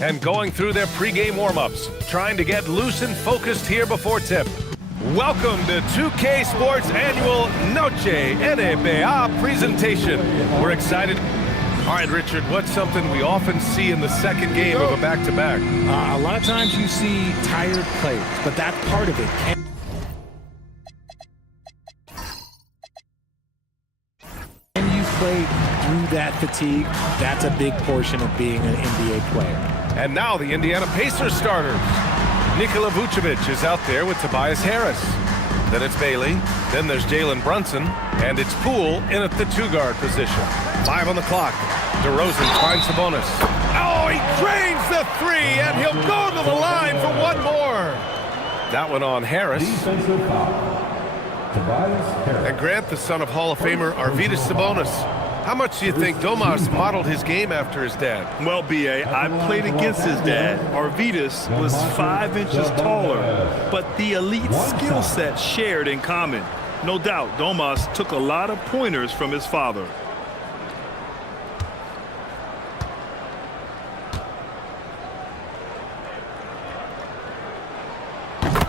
and going through their pregame warm-ups, trying to get loose and focused here before tip. Welcome to 2K Sports Annual Noche NBA presentation. We're excited. All right, Richard, what's something we often see in the second game of a back-to-back? A lot of times you see tired players, but that's part of it. Can you play through that fatigue? That's a big portion of being an NBA player. And now the Indiana Pacers starters. Nikola Vucevic is out there with Tobias Harris. Then it's Bailey. Then there's Jalen Brunson. And it's Poole in at the two-guard position. 5 on the clock. DeRozan finds Sabonis. Oh, he drains the three, and he'll go to the line for one more. That one on Harris. And Grant, the son of Hall of Famer Arvydas Sabonis. How much do you think Domas modeled his game after his dad? Well, B.A., I played against his dad. Arvydas was 5 inches taller, but the elite skill set shared in common. No doubt, Domas took a lot of pointers from his father.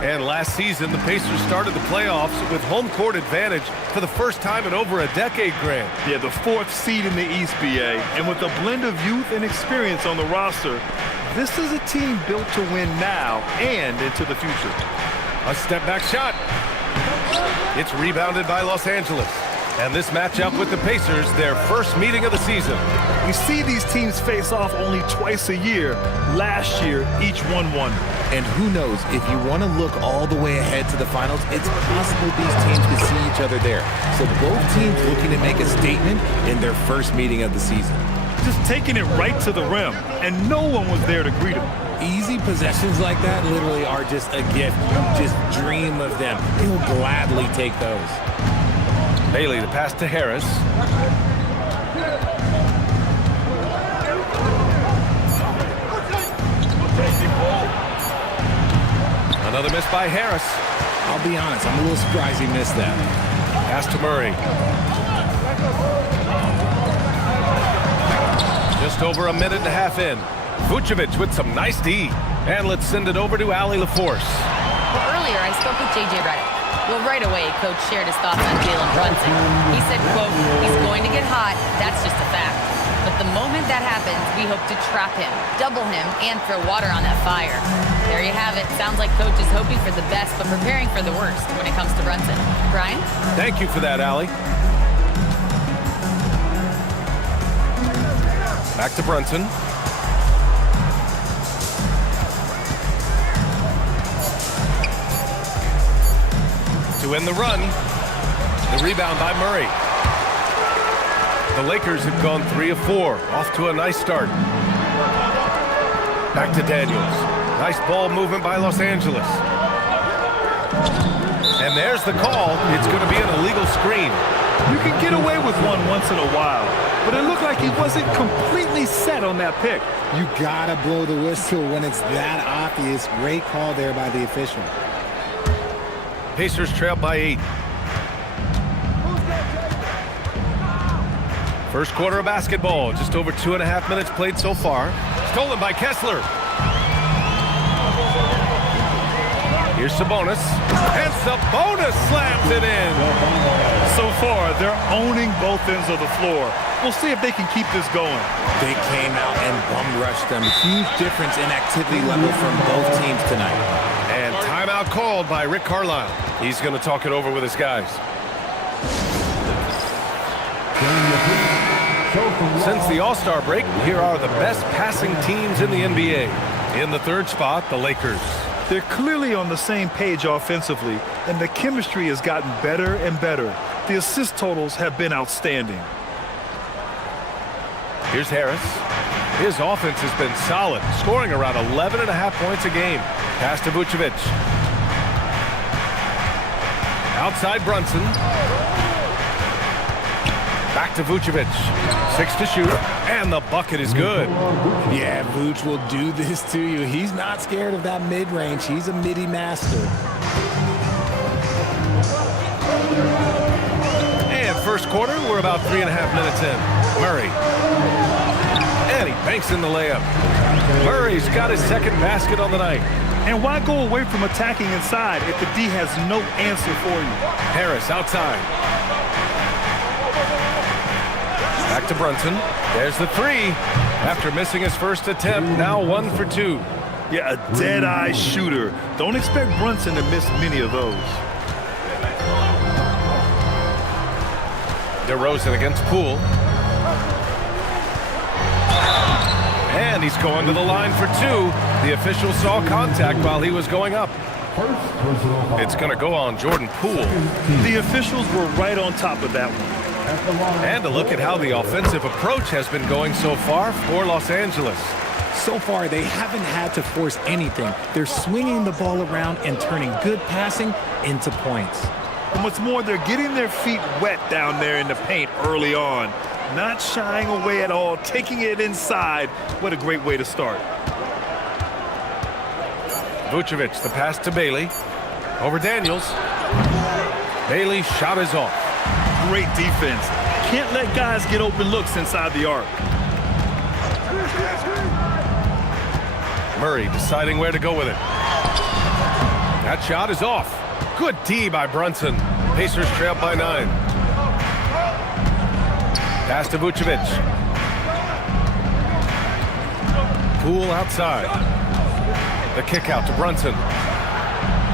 And last season, the Pacers started the playoffs with home court advantage for the first time in over a decade, Grant. Yeah, the 4th seed in the East, B.A., and with a blend of youth and experience on the roster, this is a team built to win now and into the future. A step-back shot. It's rebounded by Los Angeles. And this matchup with the Pacers, their first meeting of the season. We see these teams face off only twice a year. Last year, each won. And who knows, if you want to look all the way ahead to the finals, it's possible these teams could see each other there. So both teams looking to make a statement in their first meeting of the season. Just taking it right to the rim, and no one was there to greet him. Easy possessions like that literally are just a gift. You just dream of them. He'll gladly take those. Bailey, the pass to Harris. Another miss by Harris. I'll be honest, I'm a little surprised he missed that. Pass to Murray. Just over a minute and a half in. Vucevic with some nice D. And let's send it over to Allie LaForce. Well, earlier I spoke with J.J. Redick. Well, right away, Coach shared his thoughts on Jalen Brunson. He said, quote, he's going to get hot. That's just a fact. But the moment that happens, we hope to trap him, double him, and throw water on that fire. There you have it. Sounds like Coach is hoping for the best, but preparing for the worst when it comes to Brunson. Brian? Thank you for that, Allie. Back to Brunson. To end the run, the rebound by Murray. The Lakers have gone 3 of 4, off to a nice start. Back to Daniels. Nice ball movement by Los Angeles. And there's the call. It's going to be an illegal screen. You can get away with one once in a while, but it looked like he wasn't completely set on that pick. You gotta blow the whistle when it's that obvious. Great call there by the official. Pacers trail by 8. First quarter of basketball, just over 2.5 minutes played so far. Stolen by Kessler. Here's Sabonis. And Sabonis slams it in. So far, they're owning both ends of the floor. We'll see if they can keep this going. They came out and bum rushed them. Huge difference in activity level from both teams tonight. And timeout called by Rick Carlisle. He's going to talk it over with his guys. Since the All-Star break, here are the best passing teams in the NBA. In the third spot, the Lakers. They're clearly on the same page offensively, and the chemistry has gotten better and better. The assist totals have been outstanding. Here's Harris. His offense has been solid, scoring around 11.5 points a game. Pass to Vucevic. Outside Brunson. Back to Vucevic. 6 to shoot, and the bucket is good. Yeah, Vuce will do this to you. He's not scared of that mid-range. He's a midi master. And first quarter, we're about 3.5 minutes in. Murray. And he banks in the layup. Murray's got his second basket on the night. And why go away from attacking inside if the D has no answer for you? Harris outside. Back to Brunson. There's the three. After missing his first attempt, now 1 for 2. Yeah, a dead-eye shooter. Don't expect Brunson to miss many of those. DeRozan against Poole. And he's going to the line for 2. The official saw contact while he was going up. It's going to go on Jordan Poole. The officials were right on top of that one. And a look at how the offensive approach has been going so far for Los Angeles. So far, they haven't had to force anything. They're swinging the ball around and turning good passing into points. And what's more, they're getting their feet wet down there in the paint early on. Not shying away at all, taking it inside. What a great way to start. Vucevic, the pass to Bailey. Over Daniels. Bailey's shot is off. Great defense. Can't let guys get open looks inside the arc. Murray deciding where to go with it. That shot is off. Good D by Brunson. Pacers trail by 9. Pass to Vucevic. Poole outside. The kick out to Brunson.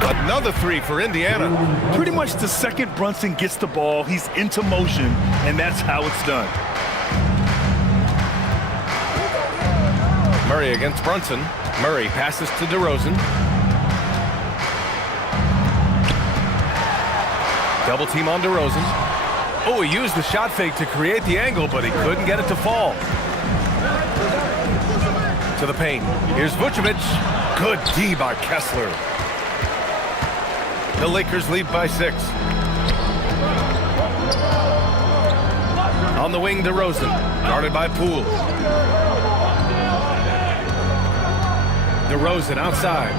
Another 3 for Indiana. Pretty much the second Brunson gets the ball, he's into motion, and that's how it's done. Murray against Brunson. Murray passes to DeRozan. Double team on DeRozan. Oh, he used the shot fake to create the angle, but he couldn't get it to fall. To the paint. Here's Vucevic. Good D by Kessler. The Lakers lead by 6. On the wing, DeRozan, guarded by Poole. DeRozan outside.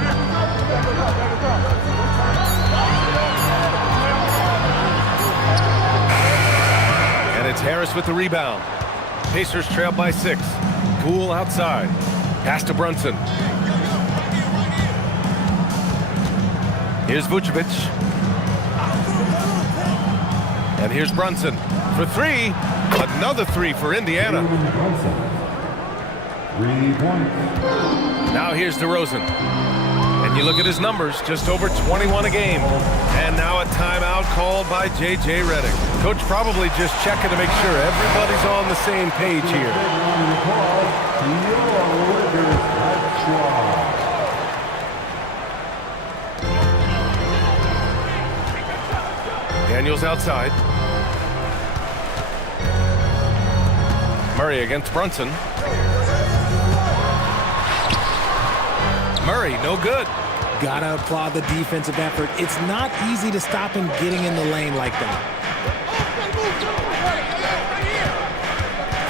And it's Harris with the rebound. Pacers trail by 6. Poole outside. Pass to Brunson. Here's Vucevic. And here's Brunson for 3. Another 3 for Indiana. Now here's DeRozan. And you look at his numbers, just over 21 a game. And now a timeout called by J.J. Redick. Coach probably just checking to make sure everybody's on the same page here. Daniels outside. Murray against Brunson. Murray, no good. Gotta applaud the defensive effort. It's not easy to stop him getting in the lane like that.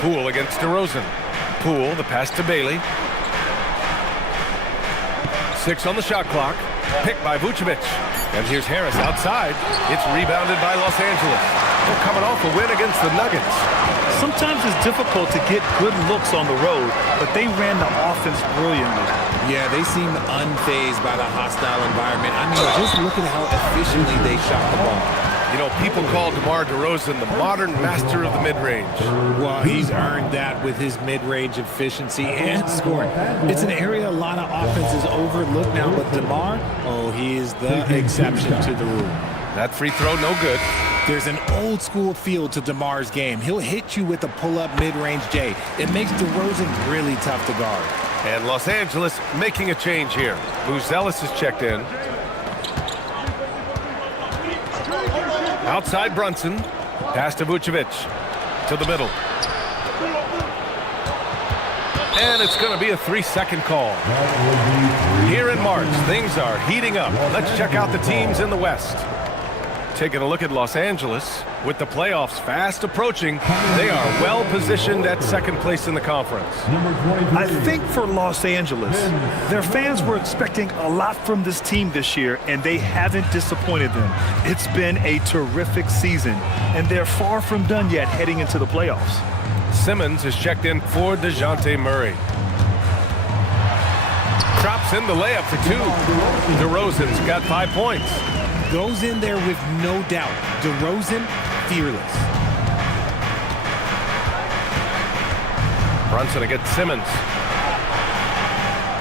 Poole against DeRozan. Poole, the pass to Bailey. 6 on the shot clock. Picked by Vucevic. And here's Harris outside. It's rebounded by Los Angeles. They're coming off a win against the Nuggets. Sometimes it's difficult to get good looks on the road, but they ran the offense brilliantly. Yeah, they seemed unfazed by the hostile environment. I mean, just look at how efficiently they shot the ball. You know, people call DeMar DeRozan the modern master of the mid-range. Well, he's earned that with his mid-range efficiency and scoring. It's an area a lot of offenses overlook now, but DeMar, oh, he is the exception to the rule. That free throw, no good. There's an old-school feel to DeMar's game. He'll hit you with a pull-up mid-range J. It makes DeRozan really tough to guard. And Los Angeles making a change here. Buzelis is checked in. Outside Brunson. Pass to Vucevic. To the middle. And it's going to be a 3-second call. Here in March, things are heating up. Let's check out the teams in the West. Taking a look at Los Angeles, with the playoffs fast approaching, they are well positioned at second place in the conference. I think for Los Angeles, their fans were expecting a lot from this team this year, and they haven't disappointed them. It's been a terrific season, and they're far from done yet heading into the playoffs. Simmons is checked in for DeJounte Murray. Drops in the layup for two. DeRozan's got 5 points. Goes in there with no doubt. DeRozan, fearless. Brunson against Simmons.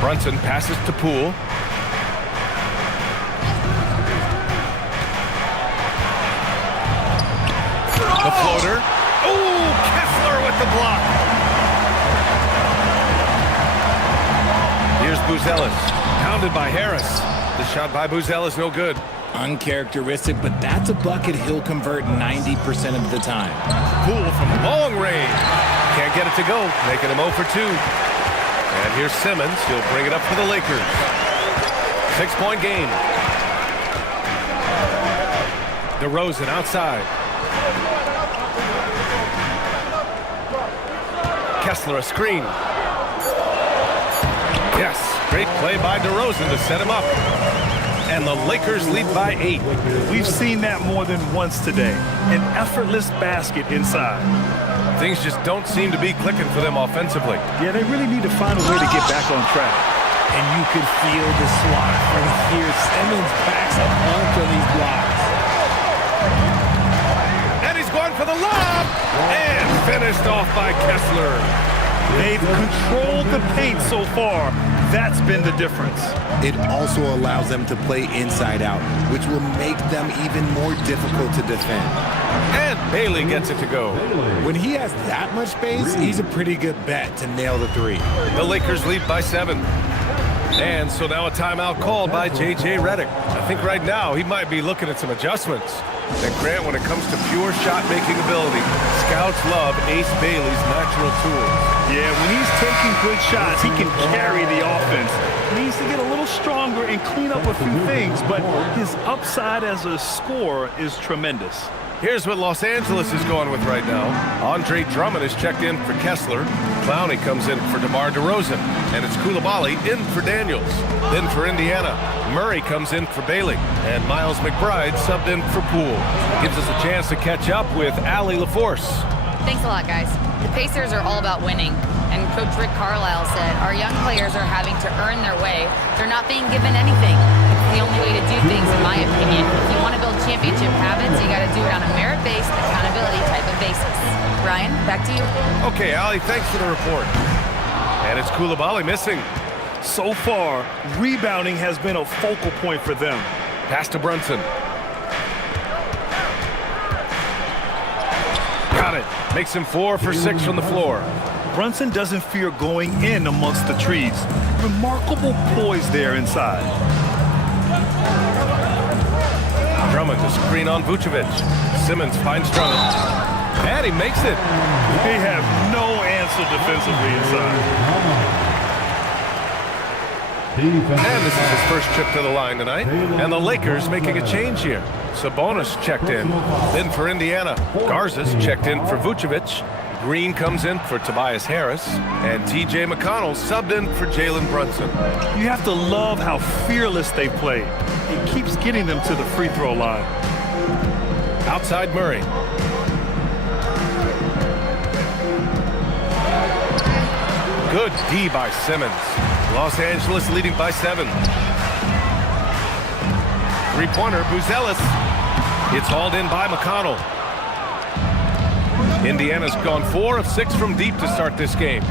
Brunson passes to Poole. The floater. Oh, Kessler with the block. Here's Buzelis. Pounded by Harris. The shot by Buzelis no good. Uncharacteristic, but that's a bucket he'll convert 90% of the time. Poole from long range. Can't get it to go. Making him 0 for 2. And here's Simmons. He'll bring it up for the Lakers. 6-point game. DeRozan outside. Kessler a screen. Yes, great play by DeRozan to set him up. And the Lakers lead by 8. We've seen that more than once today. An effortless basket inside. Things just don't seem to be clicking for them offensively. Yeah, they really need to find a way to get back on track. And you could feel the swat from here. Simmons backs up onto these blocks. And he's going for the lob. And finished off by Kessler. They've controlled the paint so far. That's been the difference. It also allows them to play inside out, which will make them even more difficult to defend. And Bailey gets it to go. When he has that much space, he's a pretty good bet to nail the three. The Lakers lead by 7. And so now a timeout called by J.J. Redick. I think right now he might be looking at some adjustments. And Grant, when it comes to pure shot-making ability, scouts love Ace Bailey's natural tools. Yeah, when he's taking good shots, he can carry the offense. He needs to get a little stronger and clean up a few things, but his upside as a scorer is tremendous. Here's what Los Angeles is going with right now. Andre Drummond is checked in for Kessler. Clowney comes in for DeMar DeRozan. And it's Coulibaly in for Daniels. Then for Indiana, Murray comes in for Bailey. And Miles McBride subbed in for Poole. Gives us a chance to catch up with Allie LaForce. Thanks a lot, guys. The Pacers are all about winning. And Coach Rick Carlisle said, our young players are having to earn their way. They're not being given anything. It's the only way to do things, in my opinion. If you want to build championship habits, you got to do it on a merit-based, accountability type of basis. Ryan, back to you. Okay, Allie, thanks for the report. And it's Coulibaly missing. So far, rebounding has been a focal point for them. Pass to Brunson. Got it. Makes him 4 for 6 from the floor. Brunson doesn't fear going in amongst the trees. Remarkable poise there inside. Drummond to screen on Vucevic. Simmons finds Drummond. And he makes it. They have no answer defensively inside. And this is his first trip to the line tonight. And the Lakers making a change here. Sabonis checked in. Then for Indiana, Garza's checked in for Vucevic. Green comes in for Tobias Harris. And T.J. McConnell subbed in for Jalen Brunson. You have to love how fearless they play. It keeps getting them to the free throw line. Outside Murray. Good D by Simmons. Los Angeles leading by 7. Three-pointer, Buzelis. It's hauled in by McConnell. Indiana's gone 4 of 6 from deep to start this game.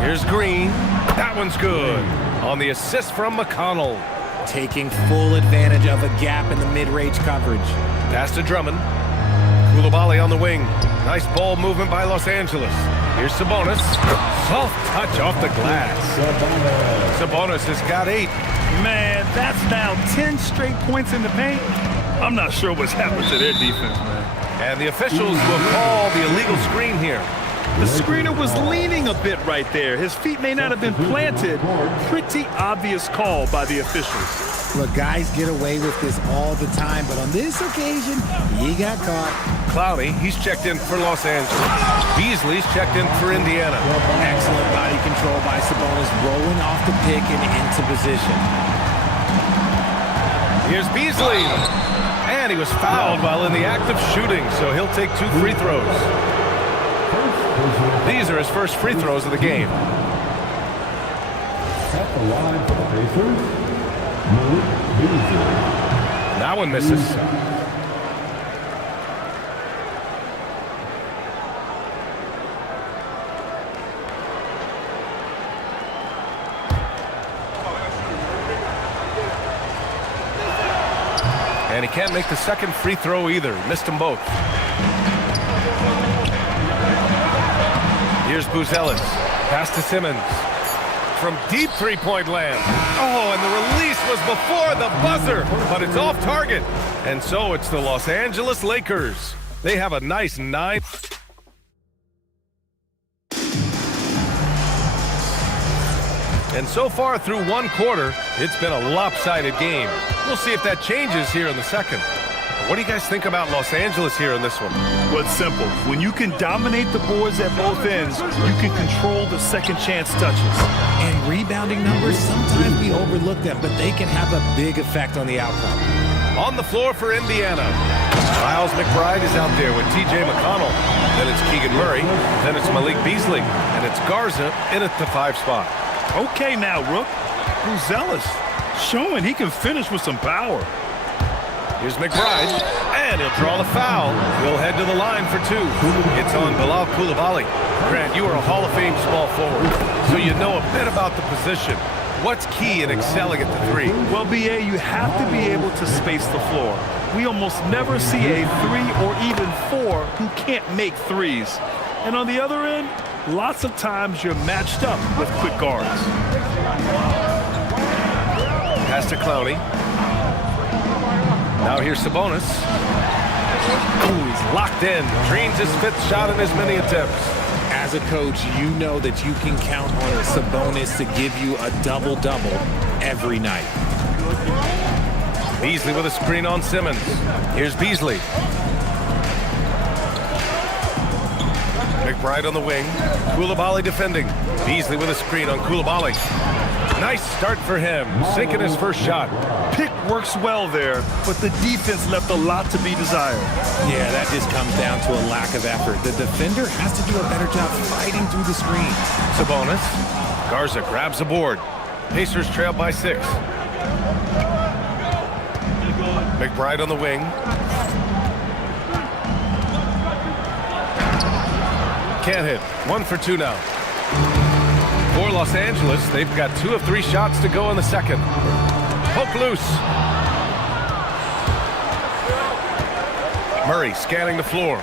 Here's Green. That one's good. On the assist from McConnell. Taking full advantage of a gap in the mid-range coverage. Pass to Drummond. Coulibaly on the wing. Nice ball movement by Los Angeles. Here's Sabonis. Soft touch off the glass. Sabonis has got 8. Man, that's now 10 straight points in the paint. I'm not sure what's happened to their defense, man. And the officials will call the illegal screen here. The screener was leaning a bit right there. His feet may not have been planted. Pretty obvious call by the officials. Look, guys get away with this all the time, but on this occasion, he got caught. Clowney, he's checked in for Los Angeles. Beasley's checked in for Indiana. Excellent body control by Sabonis, rolling off the pick and into position. Here's Beasley. And he was fouled while in the act of shooting, so he'll take 2 free throws. These are his first free throws of the game. At the line for the Pacers, Malik Beasley. That one misses. And he can't make the second free throw either. Missed them both. Here's Buzelis. Pass to Simmons. From deep three-point land. Oh, and the release was before the buzzer, but it's off target. And so it's the Los Angeles Lakers. They have a nice 9. And so far through one quarter, it's been a lopsided game. We'll see if that changes here in the second. What do you guys think about Los Angeles here in this one? Well, it's simple. When you can dominate the boards at both ends, you can control the second chance touches. And rebounding numbers, sometimes we overlook them, but they can have a big effect on the outcome. On the floor for Indiana, Miles McBride is out there with T.J. McConnell. Then it's Keegan Murray. Then it's Malik Beasley. And it's Garza in at the 5 spot. Okay now, Rook. Buzelis showing he can finish with some power. Here's McBride, and he'll draw the foul. He'll head to the line for 2. It's on Bilal Coulibaly. Grant, you are a Hall of Fame small forward, so you know a bit about the position. What's key in excelling at the 3? Well, B.A., you have to be able to space the floor. We almost never see a 3 or even 4 who can't make threes. And on the other end, lots of times you're matched up with quick guards. Pass to Clowney. Now here's Sabonis. Ooh, he's locked in. Dreams his 5th shot in as many attempts. As a coach, you know that you can count on Sabonis to give you a double-double every night. Beasley with a screen on Simmons. Here's Beasley. McBride on the wing. Coulibaly defending. Beasley with a screen on Coulibaly. Nice start for him, sinking his first shot. Pick works well there, but the defense left a lot to be desired. Yeah, that just comes down to a lack of effort. The defender has to do a better job fighting through the screen. Sabonis. Garza grabs the board. Pacers trail by 6. McBride on the wing. Can't hit. 1 for 2 now. For Los Angeles, they've got 2 of 3 shots to go in the second. Poke loose. Murray scanning the floor.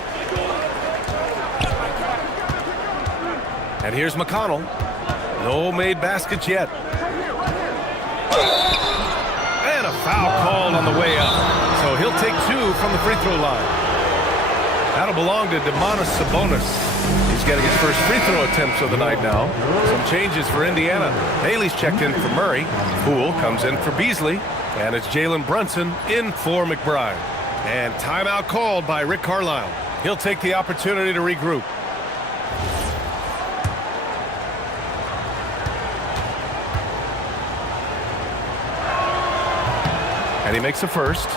And here's McConnell. No made baskets yet. And a foul called on the way up. So he'll take 2 from the free throw line. That'll belong to Domantas Sabonis. He's getting his first free throw attempts of the night now. Some changes for Indiana. Bailey's checked in for Murray. Poole comes in for Beasley. And it's Jalen Brunson in for McBride. And timeout called by Rick Carlisle. He'll take the opportunity to regroup. And he makes a first.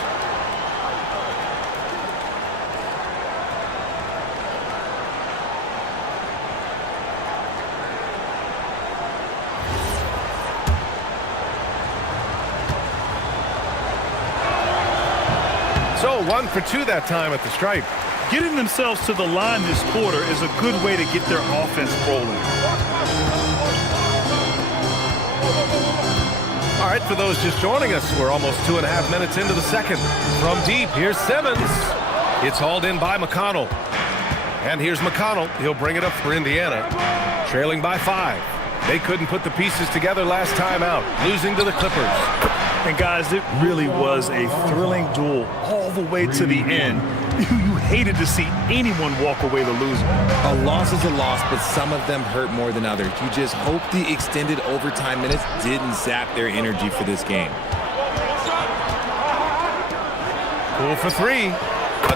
So 1 for 2 that time at the stripe. Getting themselves to the line this quarter is a good way to get their offense rolling. All right, for those just joining us, we're almost 2.5 minutes into the second. From deep, here's Simmons. It's hauled in by McConnell. And here's McConnell. He'll bring it up for Indiana. Trailing by 5. They couldn't put the pieces together last time out, losing to the Clippers. And guys, it really was a thrilling duel all the way to the end. You hated to see anyone walk away the loser. A loss is a loss, but some of them hurt more than others. You just hope the extended overtime minutes didn't zap their energy for this game. Poole for 3.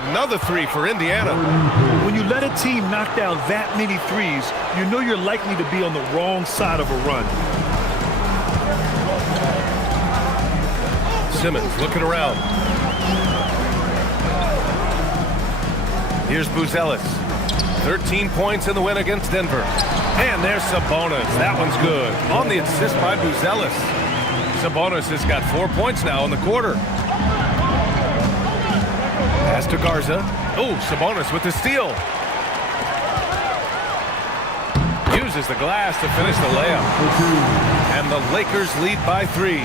Another 3 for Indiana. When you let a team knock down that many threes, you know you're likely to be on the wrong side of a run. Simmons looking around. Here's Buzelis. 13 points in the win against Denver. And there's Sabonis. That one's good. On the assist by Buzelis. Sabonis has got 4 points now in the quarter. Pass to Garza. Oh, Sabonis with the steal. Uses the glass to finish the layup. And the Lakers lead by 3.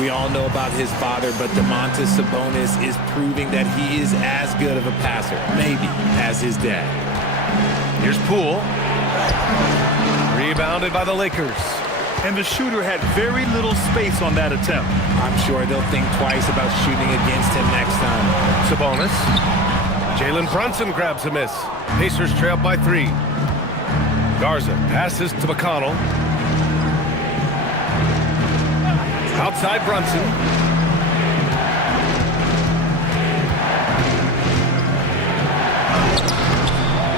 We all know about his father, but Domantas Sabonis is proving that he is as good of a passer, maybe, as his dad. Here's Poole. Rebounded by the Lakers. And the shooter had very little space on that attempt. I'm sure they'll think twice about shooting against him next time. Sabonis. Jalen Brunson grabs a miss. Pacers trail by 3. Garza passes to McConnell. Outside Brunson.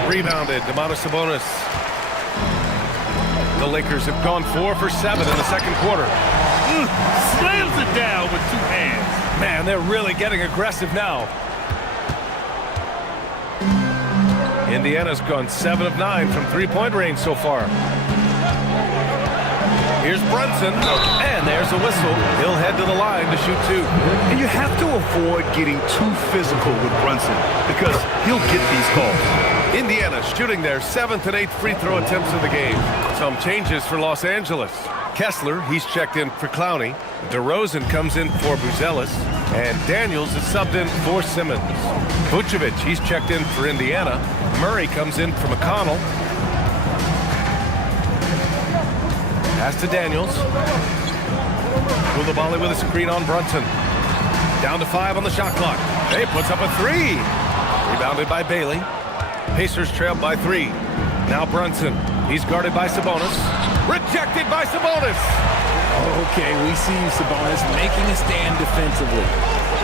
Rebounded, Domantas Sabonis. The Lakers have gone 4 for 7 in the second quarter. Slams it down with 2 hands. Man, they're really getting aggressive now. Indiana's gone 7 of 9 from three-point range so far. Here's Brunson, and there's a whistle. He'll head to the line to shoot 2. And you have to avoid getting too physical with Brunson because he'll get these calls. Indiana shooting their 7th and 8th free throw attempts of the game. Some changes for Los Angeles. Kessler, he's checked in for Clowney. DeRozan comes in for Buzelis. And Daniels is subbed in for Simmons. Vucevic, he's checked in for Indiana. Murray comes in for McConnell. Pass to Daniels. Coulibaly with a screen on Brunson. Down to 5 on the shot clock. Hey, puts up a 3. Rebounded by Bailey. Pacers trail by 3. Now Brunson. He's guarded by Sabonis. Rejected by Sabonis. Okay, we see Sabonis making a stand defensively.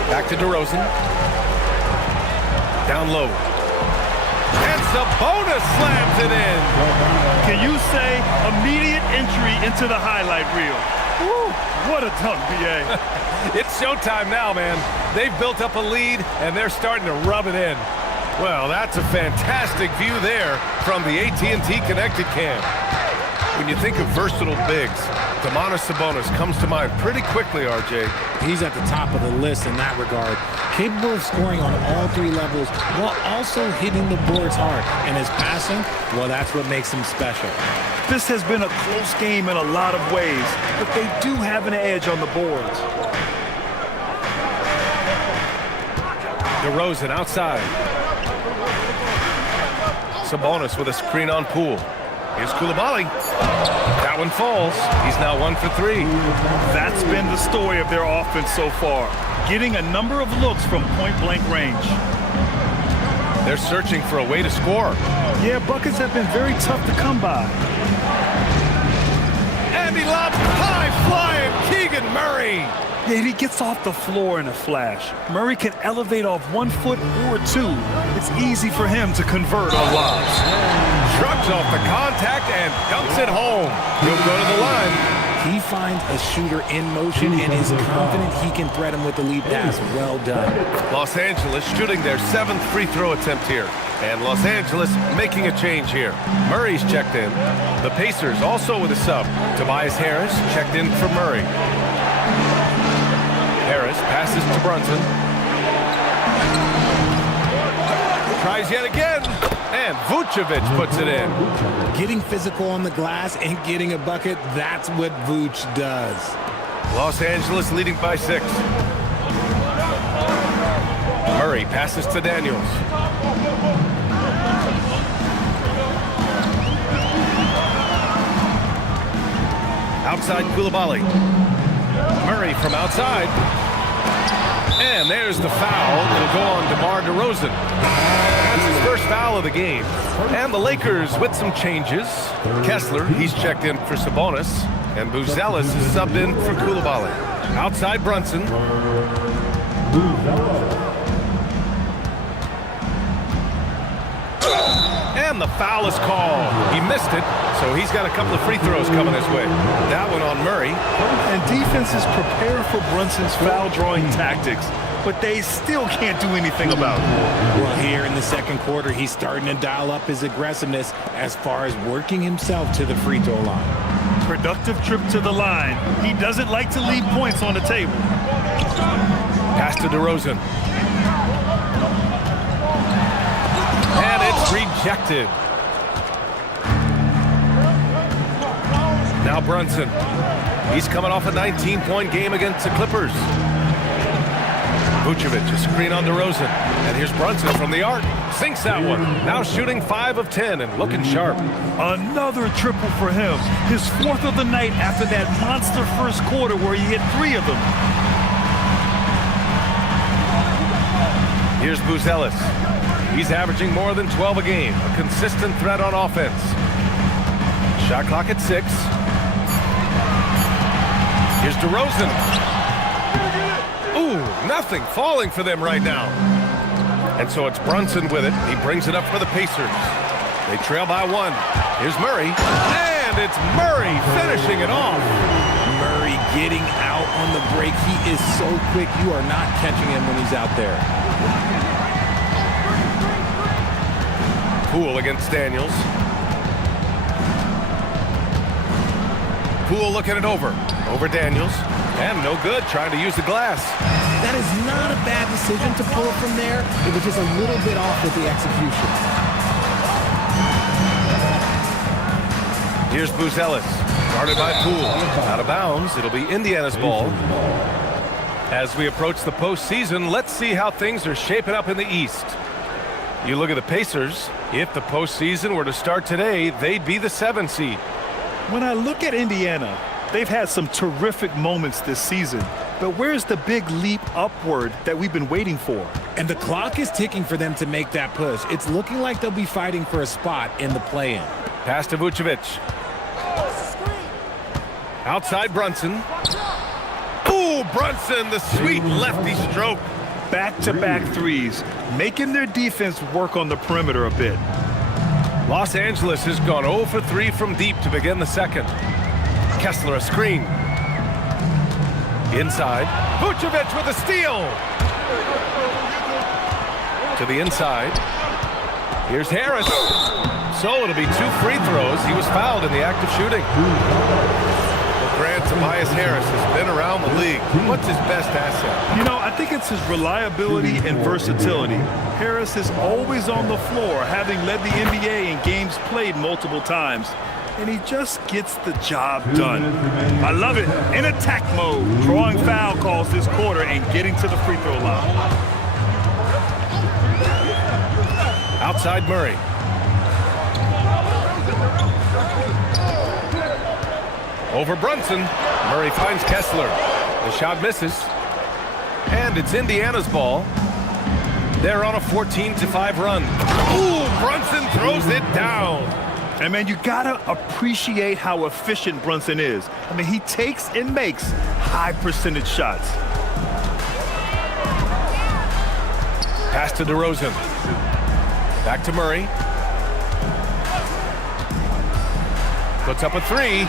Back to DeRozan. Down low. And Sabonis slams it in. Can you say immediate entry into the highlight reel? Woo, what a dunk, B.A. It's showtime now, man. They've built up a lead, and they're starting to rub it in. Well, that's a fantastic view there from the AT&T Connected Cam. When you think of versatile bigs, Domantas Sabonis comes to mind pretty quickly, RJ. He's at the top of the list in that regard. Capable of scoring on all 3 levels while also hitting the boards hard. And his passing, well, that's what makes him special. This has been a close game in a lot of ways, but they do have an edge on the boards. DeRozan outside. Sabonis with a screen on Poole. Here's Coulibaly. That one falls. He's now 1 for 3. That's been the story of their offense so far, getting a number of looks from point-blank range. They're searching for a way to score. Yeah, buckets have been very tough to come by. And he lobs high-flying Keegan Murray. Yeah, he gets off the floor in a flash. Murray can elevate off 1 foot or 2. It's easy for him to convert on lobs. Shrugs off the contact and dunks it home. He'll go to the line. He finds a shooter in motion and is confident he can thread him with the lead pass. Well done. Los Angeles shooting their 7th free throw attempt here. And Los Angeles making a change here. Murray's checked in. The Pacers also with a sub. Tobias Harris checked in for Murray. Harris passes to Brunson. Tries yet again. And Vucevic puts it in. Getting physical on the glass and getting a bucket, that's what Vooch does. Los Angeles leading by 6. Murray passes to Daniels. Outside Coulibaly. Murray from outside. And there's the foul. It'll go on DeMar DeRozan. That's his first foul of the game. And the Lakers with some changes. Kessler, he's checked in for Sabonis. And Buzelis is subbed in for Coulibaly. Outside Brunson. And the foul is called. He missed it, so he's got a couple of free throws coming his way. That one on Murray. And defenses prepare for Brunson's foul drawing tactics, but they still can't do anything about it. Well, here here in the second quarter, he's starting to dial up his aggressiveness as far as working himself to the free throw line. Productive trip to the line. He doesn't like to leave points on the table. Pass to DeRozan. And it's rejected. Now Brunson. He's coming off a 19-point game against the Clippers. Vucevic, a screen on DeRozan. And here's Brunson from the arc. Sinks that one. Now shooting 5 of 10 and looking sharp. Another triple for him. His 4th of the night after that monster first quarter where he hit 3 of them. Here's Buzelis. He's averaging more than 12 a game. A consistent threat on offense. Shot clock at 6. Here's DeRozan. Ooh, nothing falling for them right now. And so it's Brunson with it. He brings it up for the Pacers. They trail by 1. Here's Murray. And it's Murray finishing it off. Murray getting out on the break. He is so quick. You are not catching him when he's out there. Poole against Daniels. Poole looking it over Daniels. And no good, trying to use the glass. That is not a bad decision to pull it from there. It was just a little bit off with the execution. Here's Buzelis, guarded by Poole. Out of bounds, it'll be Indiana's ball. As we approach the postseason, let's see how things are shaping up in the East. You look at the Pacers, if the postseason were to start today, they'd be the 7th seed. When I look at Indiana, they've had some terrific moments this season. But where's the big leap upward that we've been waiting for? And the clock is ticking for them to make that push. It's looking like they'll be fighting for a spot in the play-in. Pass to Vucevic. Outside Brunson. Ooh, Brunson, the sweet lefty stroke. Back-to-back threes, making their defense work on the perimeter a bit. Los Angeles has gone 0 for 3 from deep to begin the second. Kessler a screen. Inside. Vucevic with a steal. To the inside. Here's Harris. So it'll be 2 free throws. He was fouled in the act of shooting. Well, Grant, Tobias Harris has been around the league. What's his best asset? You know, I think it's his reliability and versatility. Harris is always on the floor, having led the NBA in games played multiple times. And he just gets the job done. I love it. In attack mode, drawing foul calls this quarter and getting to the free throw line. Outside Murray. Over Brunson. Murray finds Kessler. The shot misses. And it's Indiana's ball. They're on a 14-5 run. Ooh, Brunson throws it down. And, man, you got to appreciate how efficient Brunson is. I mean, he takes and makes high-percentage shots. Pass to DeRozan. Back to Murray. Puts up a 3.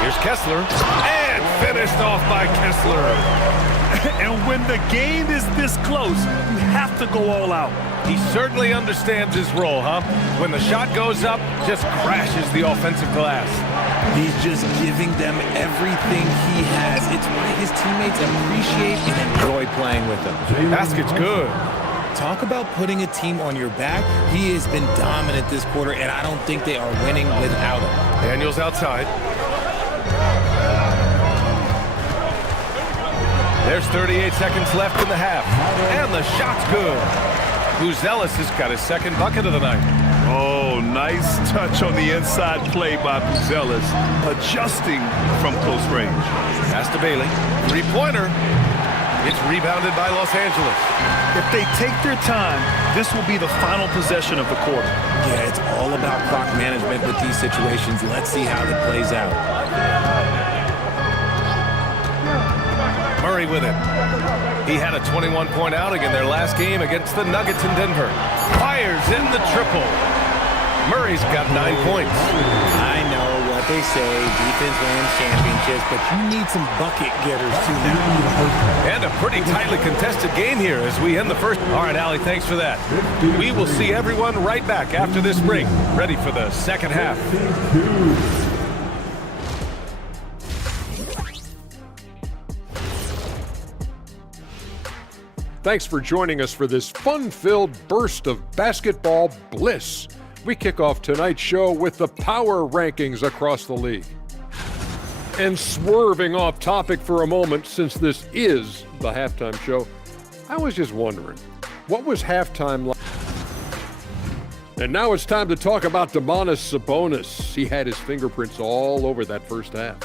Here's Kessler. And finished off by Kessler. And when the game is this close, you have to go all out. He certainly understands his role, huh? When the shot goes up, just crashes the offensive glass. He's just giving them everything he has. It's why his teammates appreciate and enjoy playing with him. Basket's good. Talk about putting a team on your back. He has been dominant this quarter, and I don't think they are winning without him. Daniels outside. There's 38 seconds left in the half. And the shot's good. Buzelis has got his second bucket of the night. Oh, nice touch on the inside play by Buzelis, adjusting from close range. Pass to Bailey. Three-pointer. It's rebounded by Los Angeles. If they take their time, this will be the final possession of the quarter. Yeah, it's all about clock management with these situations. Let's see how it plays out. Murray with it. He had a 21-point outing in their last game against the Nuggets in Denver. Fires in the triple. Murray's got 9 points. I know what they say, defense wins championships, but you need some bucket getters too now. And a pretty tightly contested game here as we end the first. All right, Allie, thanks for that. We will see everyone right back after this break, ready for the second half. Thanks for joining us for this fun-filled burst of basketball bliss. We kick off tonight's show with the power rankings across the league. And swerving off topic for a moment, since this is the halftime show, I was just wondering, what was halftime like? And now it's time to talk about Domantas Sabonis. He had his fingerprints all over that first half.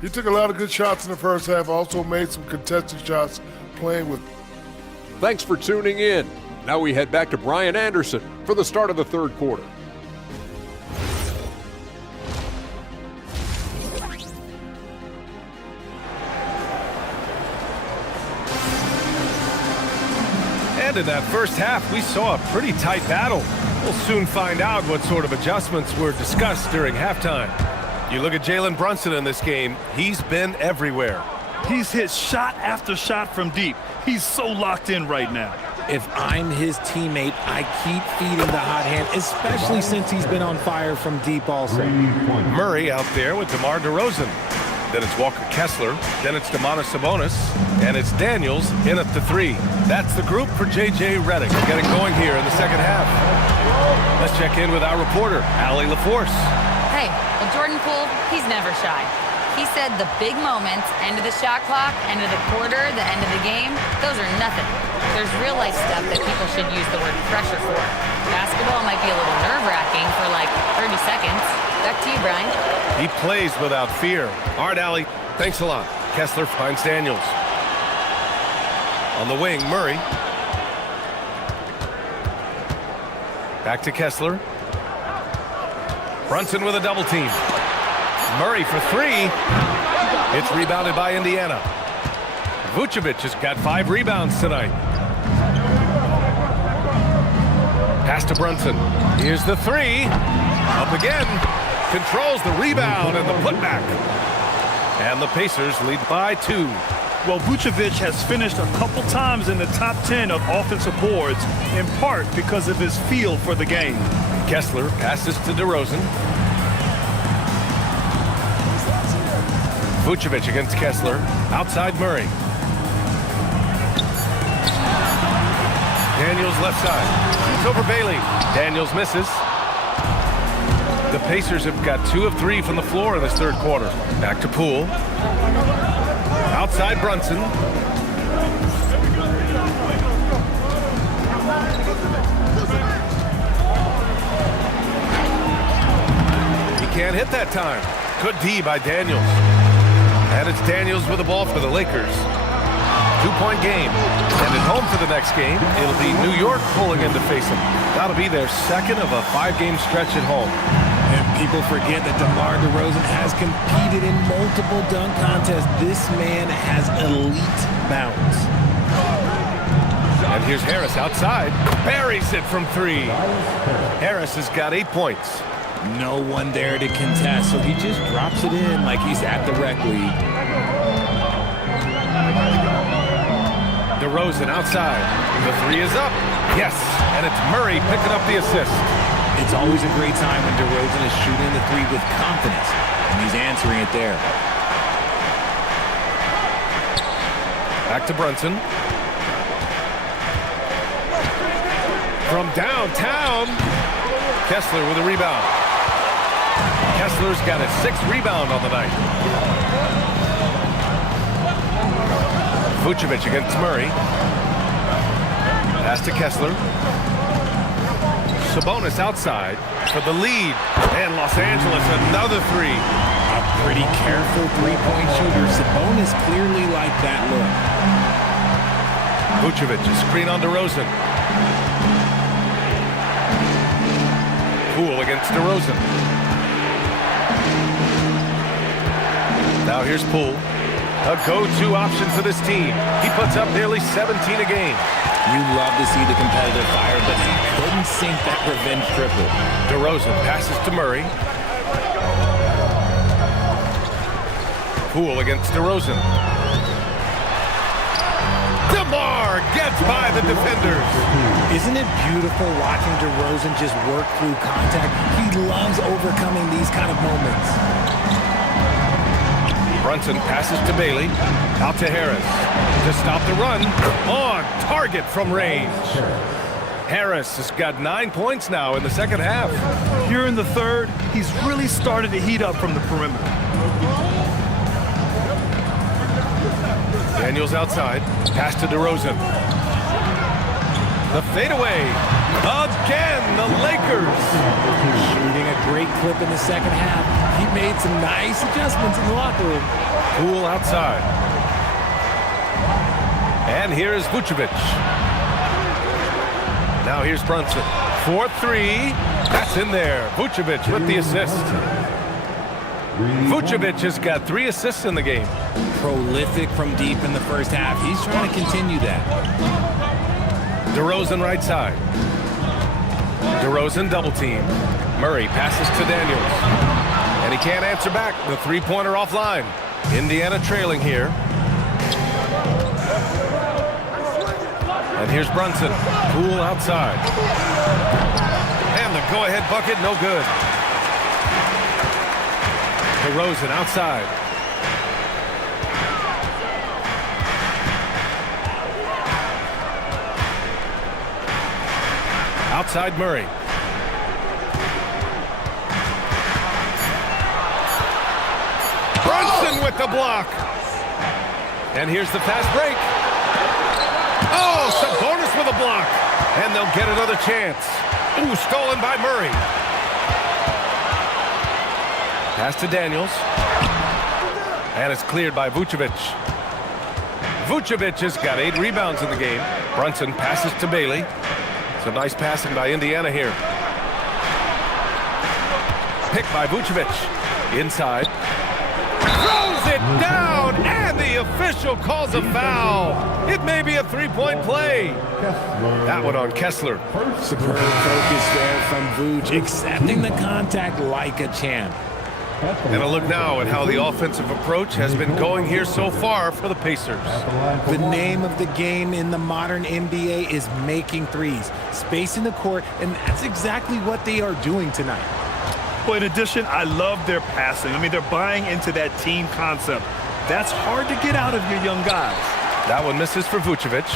He took a lot of good shots in the first half, also made some contested shots playing with. Thanks for tuning in. Now we head back to Brian Anderson for the start of the third quarter. And in that first half, we saw a pretty tight battle. We'll soon find out what sort of adjustments were discussed during halftime. You look at Jalen Brunson in this game, he's been everywhere. He's hit shot after shot from deep. He's so locked in right now. If I'm his teammate, I keep feeding the hot hand, especially since he's been on fire from deep also. Murray out there with DeMar DeRozan. Then it's Walker Kessler. Then it's Domantas Sabonis. And it's Daniels in at the three. That's the group for J.J. Redick getting going here in the second half. Let's check in with our reporter, Allie LaForce. Hey, well, Jordan Poole, he's never shy. He said the big moments, end of the shot clock, end of the quarter, the end of the game, those are nothing. There's real life stuff that people should use the word pressure for. Basketball might be a little nerve-wracking for like 30 seconds. Back to you, Brian. He plays without fear. All right, Allie, thanks a lot. Kessler finds Daniels. On the wing, Murray. Back to Kessler. Brunson with a double team. Murray for three. It's rebounded by Indiana. Vucevic has got 5 rebounds tonight. Pass to Brunson. Here's the three. Up again. Controls the rebound and the putback. And the Pacers lead by 2. Well, Vucevic has finished a couple times in the top 10 of offensive boards, in part because of his feel for the game. Kessler passes to DeRozan. Vucevic against Kessler. Outside Murray. Daniels left side. It's over Bailey. Daniels misses. The Pacers have got 2 of 3 from the floor in this third quarter. Back to Poole. Outside Brunson. He can't hit that time. Good D by Daniels. And it's Daniels with the ball for the Lakers. 2-point game. And at home for the next game, it'll be New York pulling in to face them. That'll be their second of a 5-game stretch at home. And people forget that DeMar DeRozan has competed in multiple dunk contests. This man has elite bounce. And here's Harris outside. Buries it from 3. Harris has got 8 points. No one there to contest, so he just drops it in like he's at the rec league. DeRozan outside. The 3 is up. Yes, and it's Murray picking up the assist. It's always a great time when DeRozan is shooting the 3 with confidence, and he's answering it there. Back to Brunson. From downtown, Kessler with a rebound. Kessler's got a 6th rebound on the night. Vucevic against Murray. Pass to Kessler. Sabonis outside for the lead. And Los Angeles another 3. A pretty careful three-point shooter. Sabonis clearly liked that look. Vucevic, a screen on DeRozan. Poole against DeRozan. Now here's Poole. A go-to option for this team. He puts up nearly 17 a game. You love to see the competitive fire, but he couldn't sink that revenge triple. DeRozan passes to Murray. Poole against DeRozan. DeMar gets by the defenders. Isn't it beautiful watching DeRozan just work through contact? He loves overcoming these kind of moments. Brunson passes to Bailey. Out to Harris. To stop the run. On target from range. Harris has got 9 points now in the second half. Here in the third, he's really started to heat up from the perimeter. Daniels outside. Pass to DeRozan. The fadeaway. Again, the Lakers. Shooting a great clip in the second half. He made some nice adjustments in the locker room. Poole outside. And here is Vucevic. Now here's Brunson. 4-3. That's in there. Vucevic with the assist. Vucevic has got 3 assists in the game. Prolific from deep in the first half. He's trying to continue that. DeRozan right side. DeRozan double team. Murray passes to Daniels. And he can't answer back. The three-pointer offline. Indiana trailing here. And here's Brunson. Poole outside. And the go-ahead bucket, no good. DeRozan outside. Outside Murray. Brunson with the block. And here's the fast break. Oh, Sabonis with a block. And they'll get another chance. Ooh, stolen by Murray. Pass to Daniels. And it's cleared by Vucevic. Vucevic has got 8 rebounds in the game. Brunson passes to Bailey. Some nice passing by Indiana here. Picked by Vucevic. Inside. Throws it down, and the official calls a foul. It may be a three-point play. That one on Kessler. Superb focus there from Vooch, accepting the contact like a champ. And a look now at how the offensive approach has been going here so far for the Pacers. The name of the game in the modern NBA is making threes, spacing the court, and that's exactly what they are doing tonight. Well, in addition, I love their passing. I mean, they're buying into that team concept. That's hard to get out of your young guys. That one misses for Vucevic.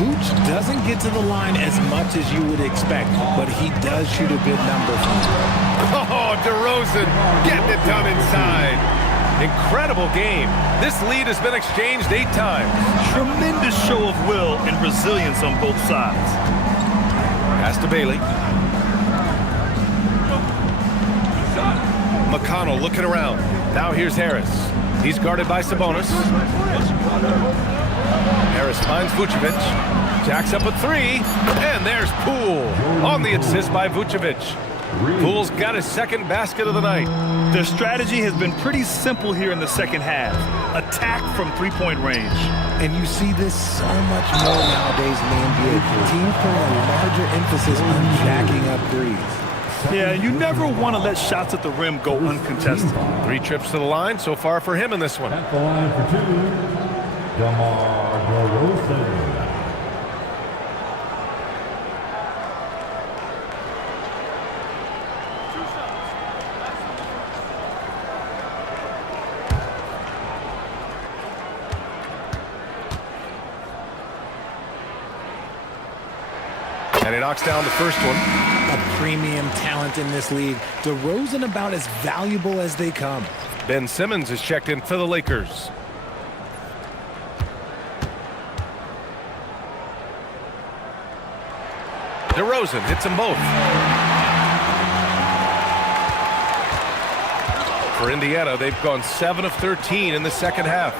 Vooch doesn't get to the line as much as you would expect, but he does shoot a good number from there. Oh, DeRozan getting it done inside. Incredible game. This lead has been exchanged 8 times. Tremendous show of will and resilience on both sides. Pass to Bailey. McConnell looking around. Now here's Harris. He's guarded by Sabonis. Harris finds Vucevic. Jacks up a 3. And there's Poole on the assist by Vucevic. Poole's got his second basket of the night. Their strategy has been pretty simple here in the second half. Attack from three-point range. And you see this so much more nowadays in the NBA. Teams putting a larger emphasis on jacking up threes. Yeah, you never want to let shots at the rim go uncontested. 3 trips to the line so far for him in this one. At the line for 2, DeMar DeRozan. And he knocks down the first one. A premium talent in this league. DeRozan about as valuable as they come. Ben Simmons is checked in for the Lakers. DeRozan hits them both. For Indiana, they've gone 7 of 13 in the second half.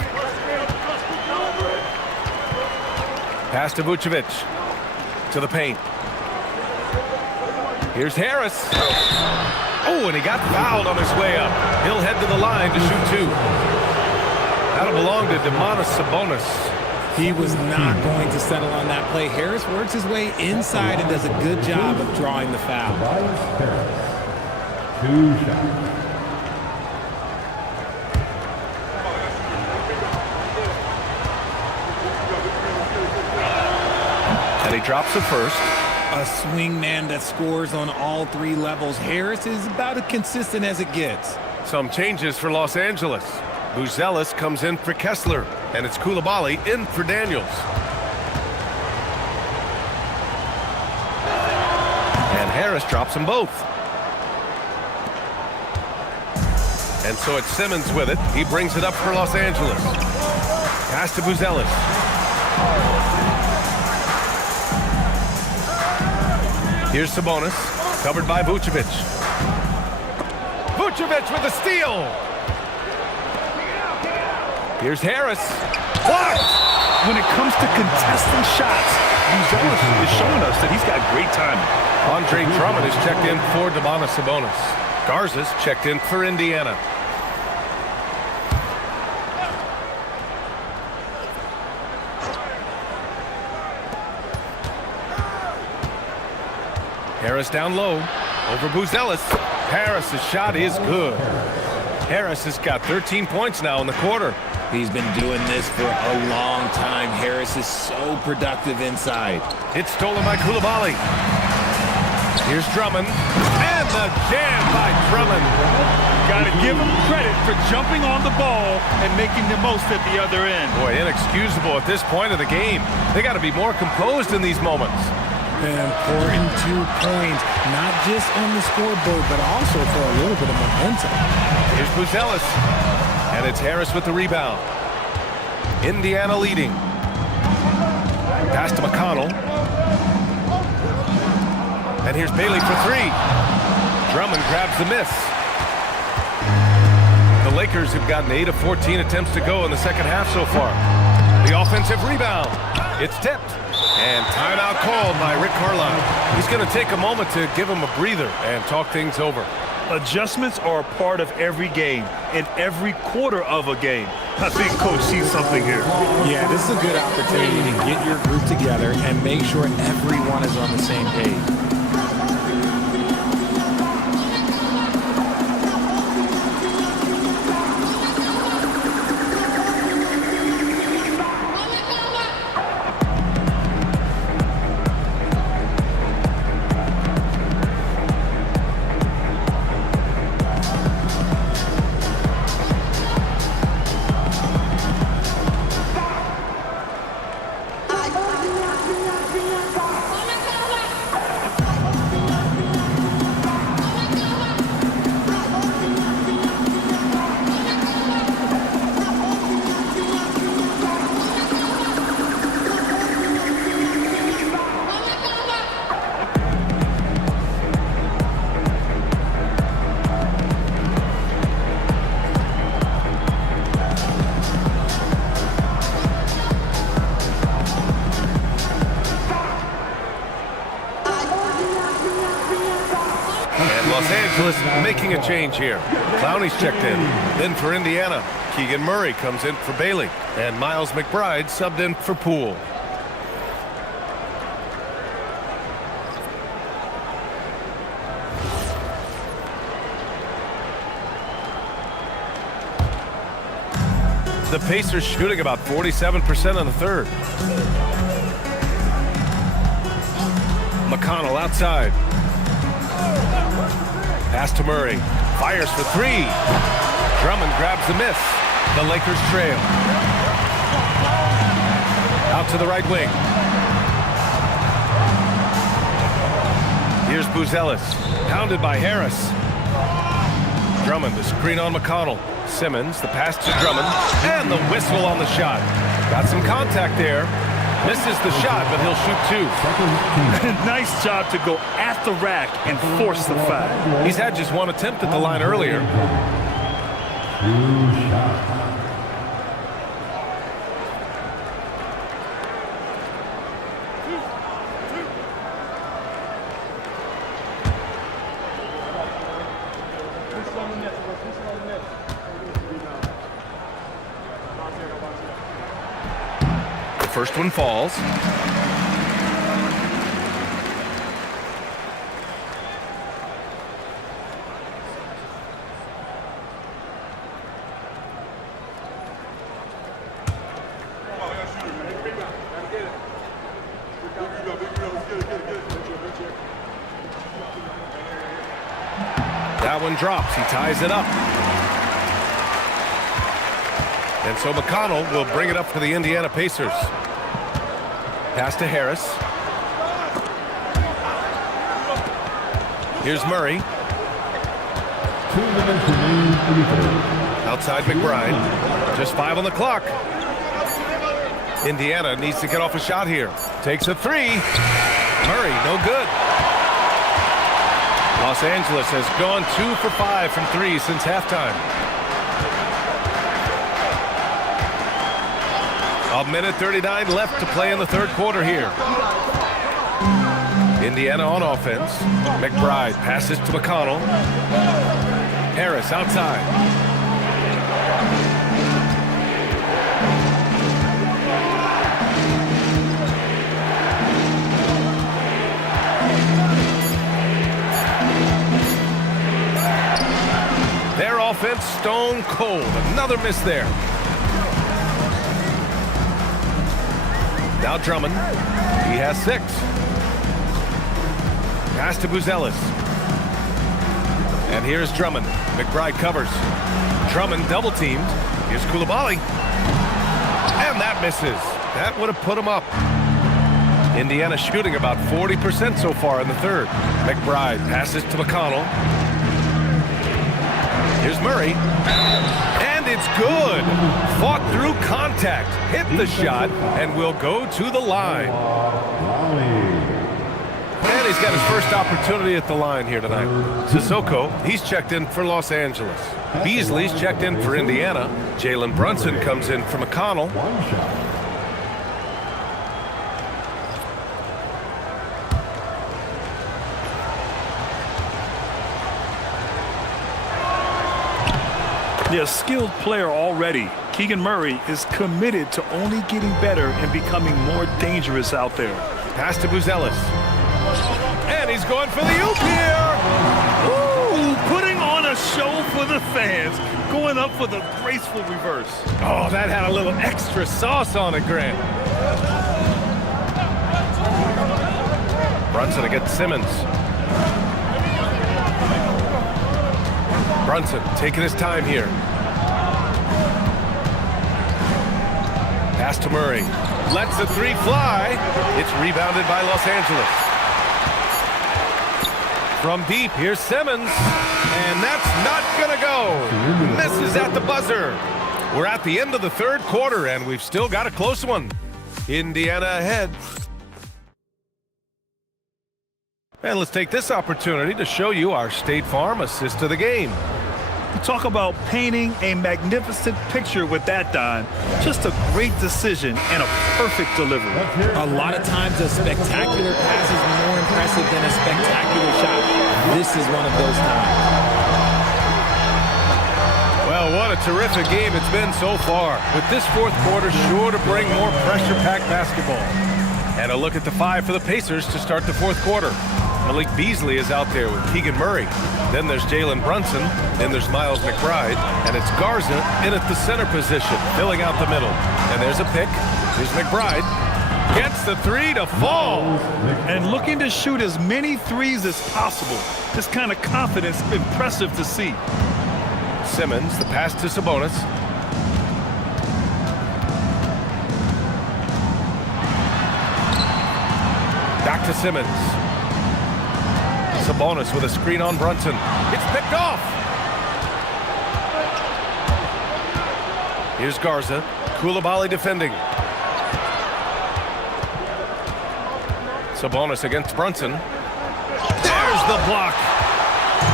Pass to Vucevic. To the paint. Here's Harris. Oh, and he got fouled on his way up. He'll head to the line to shoot 2. That'll belong to Domantas Sabonis. He was not going to settle on that play. Harris works his way inside and does a good job of drawing the foul. Tobias Harris. 2 shots. Bailey drops it first. A swingman that scores on all three levels. Harris is about as consistent as it gets. Some changes for Los Angeles. Buzelis comes in for Kessler, and it's Koulibaly in for Daniels. And Harris drops them both. And so it's Simmons with it. He brings it up for Los Angeles. Pass to Buzelis. Here's Sabonis, covered by Vucevic. Vucevic with the steal. Here's Harris. Blocked. When it comes to contesting shots, Buzelis is showing us that he's got great timing. Andre Drummond is checked in for Domantas Sabonis. Garza's checked in for Indiana. Harris down low, over Buzelis. Harris's shot is good. Harris has got 13 points now in the quarter. He's been doing this for a long time. Harris is so productive inside. It's stolen by Koulibaly. Here's Drummond, and the jam by Drummond. Got to give him credit for jumping on the ball and making the most at the other end. Boy, inexcusable at this point of the game. They got to be more composed in these moments. An important 2 points, not just on the scoreboard, but also for a little bit of momentum. Here's Buzelis, and it's Harris with the rebound. Indiana leading. Pass to McConnell. And here's Bailey for three. Drummond grabs the miss. The Lakers have gotten 8 of 14 attempts to go in the second half so far. The offensive rebound. It's tipped. And timeout called by Rick Carlisle. He's going to take a moment to give him a breather and talk things over. Adjustments are a part of every game and every quarter of a game. I think Coach sees something here. Yeah, this is a good opportunity to get your group together and make sure everyone is on the same page. Making a change here. Clowney's checked in. Then for Indiana, Keegan Murray comes in for Bailey. And Miles McBride subbed in for Poole. The Pacers shooting about 47% in the third. McConnell outside. Pass to Murray. Fires for three. Drummond grabs the miss. The Lakers trail. Out to the right wing. Here's Buzelis. Pounded by Harris. Drummond to screen on McConnell. Simmons, the pass to Drummond. And the whistle on the shot. Got some contact there. Misses the shot, but he'll shoot two. Nice job to go at the rack and force the foul. He's had just one attempt at the line earlier. The first one falls. That one drops. He ties it up. And so McConnell will bring it up for the Indiana Pacers. Pass to Harris. Here's Murray. 2 minutes remaining in the third. Outside McBride. Just 5 on the clock. Indiana needs to get off a shot here. Takes a 3. Murray, no good. Los Angeles has gone 2 for 5 from 3 since halftime. A minute 39 left to play in the third quarter here. Indiana on offense. McBride passes to McConnell. Harris outside. Their offense stone cold. Another miss there. Now Drummond. He has 6. Pass to Buzelis. And here's Drummond. McBride covers. Drummond double teamed. Here's Coulibaly. And that misses. That would have put him up. Indiana shooting about 40% so far in the third. McBride passes to McConnell. Here's Murray. And it's good. Fought through contact. Hit the shot and will go to the line. And he's got his first opportunity at the line here tonight. Sissoko, he's checked in for Los Angeles. Beasley's checked in for Indiana. Jalen Brunson comes in for McConnell. One shot. They're a skilled player already. Keegan Murray is committed to only getting better and becoming more dangerous out there. Pass to Buzelis. And he's going for the oop here. Ooh, putting on a show for the fans. Going up for the graceful reverse. Oh, that had a little extra sauce on it, Grant. Brunson against Simmons. Brunson taking his time here. Pass to Murray. Lets the 3 fly. It's rebounded by Los Angeles. From deep, here's Simmons. And that's not going to go. Misses at the buzzer. We're at the end of the third quarter, and we've still got a close one. Indiana ahead. And let's take this opportunity to show you our State Farm assist of the game. You talk about painting a magnificent picture with that, Don. Just a great decision and a perfect delivery. A lot of times a spectacular pass is more impressive than a spectacular shot. This is one of those times. Well, what a terrific game it's been so far. With this fourth quarter sure to bring more pressure-packed basketball. And a look at the 5 for the Pacers to start the fourth quarter. Malik Beasley is out there with Keegan Murray. Then there's Jalen Brunson. Then there's Miles McBride. And it's Garza in at the center position, filling out the middle. And there's a pick. Here's McBride. Gets the 3 to fall. And looking to shoot as many threes as possible. This kind of confidence, impressive to see. Simmons, the pass to Sabonis. Back to Simmons. Sabonis with a screen on Brunson. It's picked off. Here's Garza. Coulibaly defending. Sabonis against Brunson. There's the block.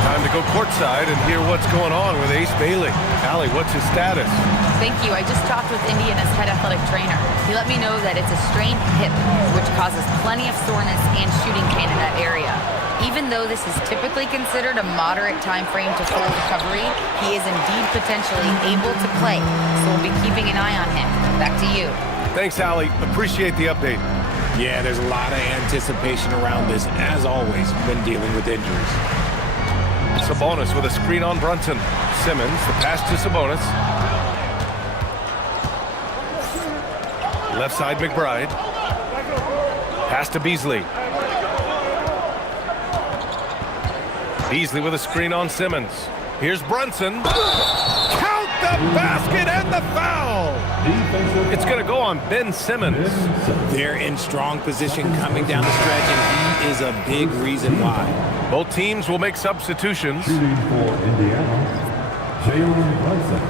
Time to go courtside and hear what's going on with Ace Bailey. Allie, what's his status? Thank you. I just talked with Indiana's head athletic trainer. He let me know that it's a strained hip, which causes plenty of soreness and shooting pain in that area. Even though this is typically considered a moderate time frame to full recovery, he is indeed potentially able to play. So we'll be keeping an eye on him. Back to you. Thanks, Allie. Appreciate the update. Yeah, there's a lot of anticipation around this, as always, when dealing with injuries. Sabonis with a screen on Brunson. Simmons, the pass to Sabonis. Left side, McBride. Pass to Beasley. Beasley with a screen on Simmons. Here's Brunson. Count the basket and the foul. It's going to go on Ben Simmons. They're in strong position coming down the stretch, and he is a big reason why. Both teams will make substitutions. Shooting for Indiana, Jalen Brunson.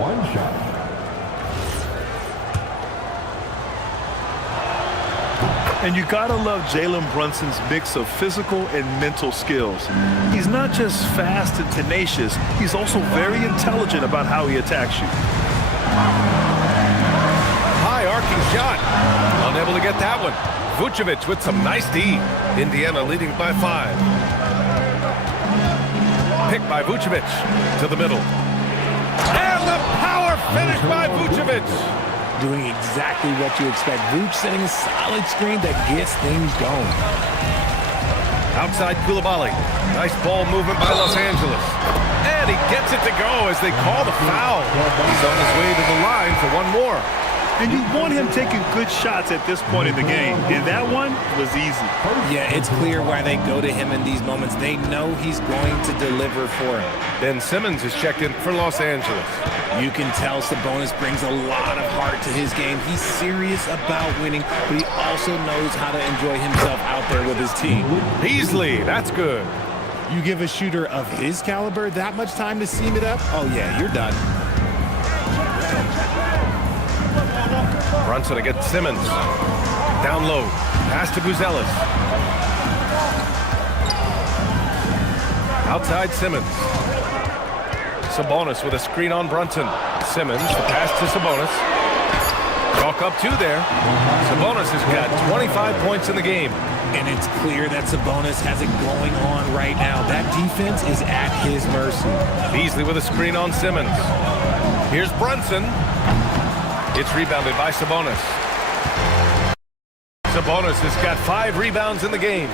One shot. And you gotta love Jalen Brunson's mix of physical and mental skills. He's not just fast and tenacious, he's also very intelligent about how he attacks you. High arcing shot. Unable to get that one. Vucevic with some nice D. Indiana leading by 5. Picked by Vucevic to the middle. And the power finish by Vucevic. Doing exactly what you expect. Vooch setting a solid screen that gets things going. Outside Coulibaly. Nice ball movement by Los Angeles. And he gets it to go as they call the foul. He's on his way to the line for one more. And you want him taking good shots at this point in the game. And that one was easy. Yeah, it's clear why they go to him in these moments. They know he's going to deliver for him. Ben Simmons is checked in for Los Angeles. You can tell Sabonis brings a lot of heart to his game. He's serious about winning, but he also knows how to enjoy himself out there with his team. Beasley, that's good. You give a shooter of his caliber that much time to seam it up? Oh yeah, you're done. Brunson against Simmons. Down low. Pass to Buzelis. Outside Simmons. Sabonis with a screen on Brunson. Simmons, the pass to Sabonis. Chalk up 2 there. Sabonis has got 25 points in the game. And it's clear that Sabonis has it going on right now. That defense is at his mercy. Beasley with a screen on Simmons. Here's Brunson. It's rebounded by Sabonis. Sabonis has got 5 rebounds in the game.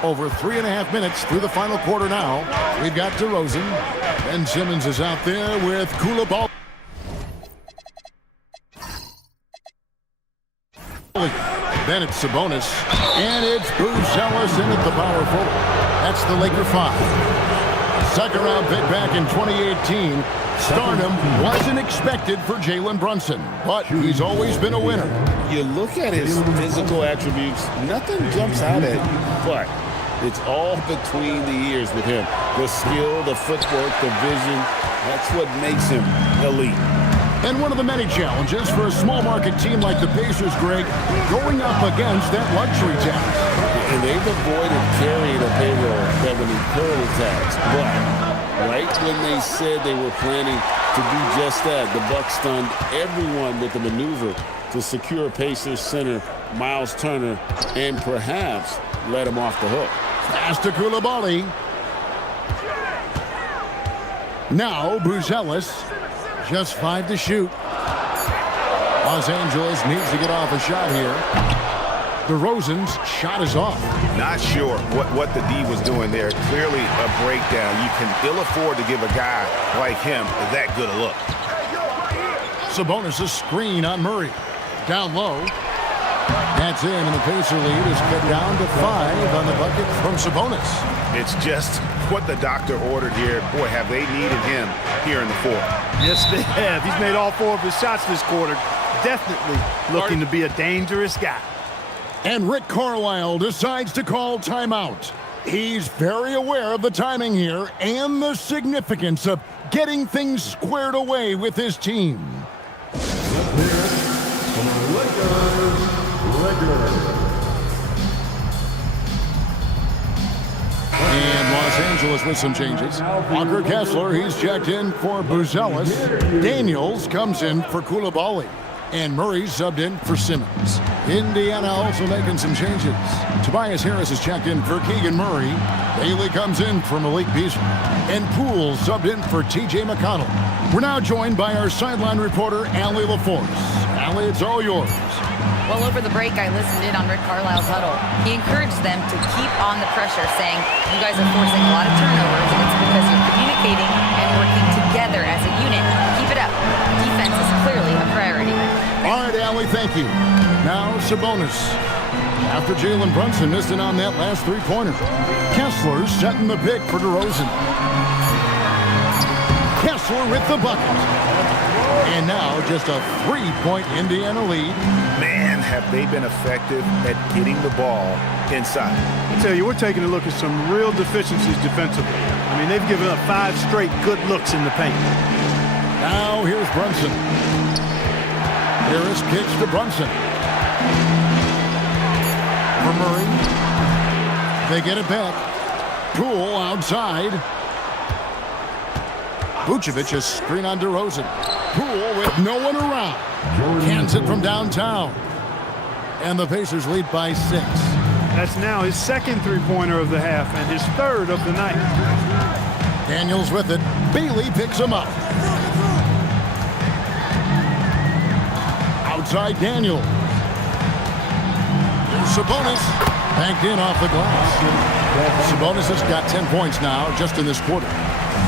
Over 3.5 minutes through the final quarter now. We've got DeRozan. Ben Simmons is out there with Coulibaly. Then it's Sabonis. And it's Buzelis in at the power forward. That's the Laker 5. Second round pick back in 2018. Stardom wasn't expected for Jalen Brunson, but he's always been a winner. You look at his physical attributes, nothing jumps out at you, but it's all between the ears with him. The skill, the footwork, the vision, that's what makes him elite. And one of the many challenges for a small market team like the Pacers, Greg, going up against that luxury tax. And they've avoided carrying a payroll that would incur the tax, but Right when they said they were planning to do just that, the Bucs stunned everyone with the maneuver to secure Pacers center Miles Turner and perhaps let him off the hook. Pass to Coulibaly. Now Buzelis, just 5 to shoot. Los Angeles needs to get off a shot here. DeRozan's shot is off. Not sure what the D was doing there. Clearly a breakdown. You can ill afford to give a guy like him that good a look. Sabonis' screen on Murray. Down low. That's in, and the Pacer lead is cut down to 5 on the bucket from Sabonis. It's just what the doctor ordered here. Boy, have they needed him here in the fourth. Yes, they have. He's made all 4 of his shots this quarter. Definitely looking to be a dangerous guy. And Rick Carlisle decides to call timeout. He's very aware of the timing here and the significance of getting things squared away with his team. And Los Angeles with some changes. Walker Kessler, he's checked in for Buzelis. Daniels comes in for Coulibaly. And Murray subbed in for Simmons. Indiana also making some changes. Tobias Harris is checked in for Keegan Murray. Bailey comes in for Malik Beasley. And Poole subbed in for T.J. McConnell. We're now joined by our sideline reporter, Allie LaForce. Allie, it's all yours. Well, over the break, I listened in on Rick Carlisle's huddle. He encouraged them to keep on the pressure, saying, you guys are forcing a lot of turnovers, and it's because you're communicating and working together as a unit. Keep it up. Defense is clearly a priority. All right, Allie, thank you. Now, Sabonis. After Jalen Brunson missed it on that last three-pointer. Kessler setting the pick for DeRozan. Kessler with the bucket. And now just a 3-point Indiana lead. Man, have they been effective at getting the ball inside. I tell you, we're taking a look at some real deficiencies defensively. I mean, they've given up 5 straight good looks in the paint. Now here's Brunson. Harris kicks to Brunson. For Murray. They get it back. Poole outside. Vucevic is screen on DeRozan. Poole with no one around. Cans it from downtown. And the Pacers lead by 6. That's now his second three-pointer of the half and his third of the night. Daniels with it. Bailey picks him up. Outside Daniel. Sabonis banked in off the glass. Sabonis has got 10 points now just in this quarter.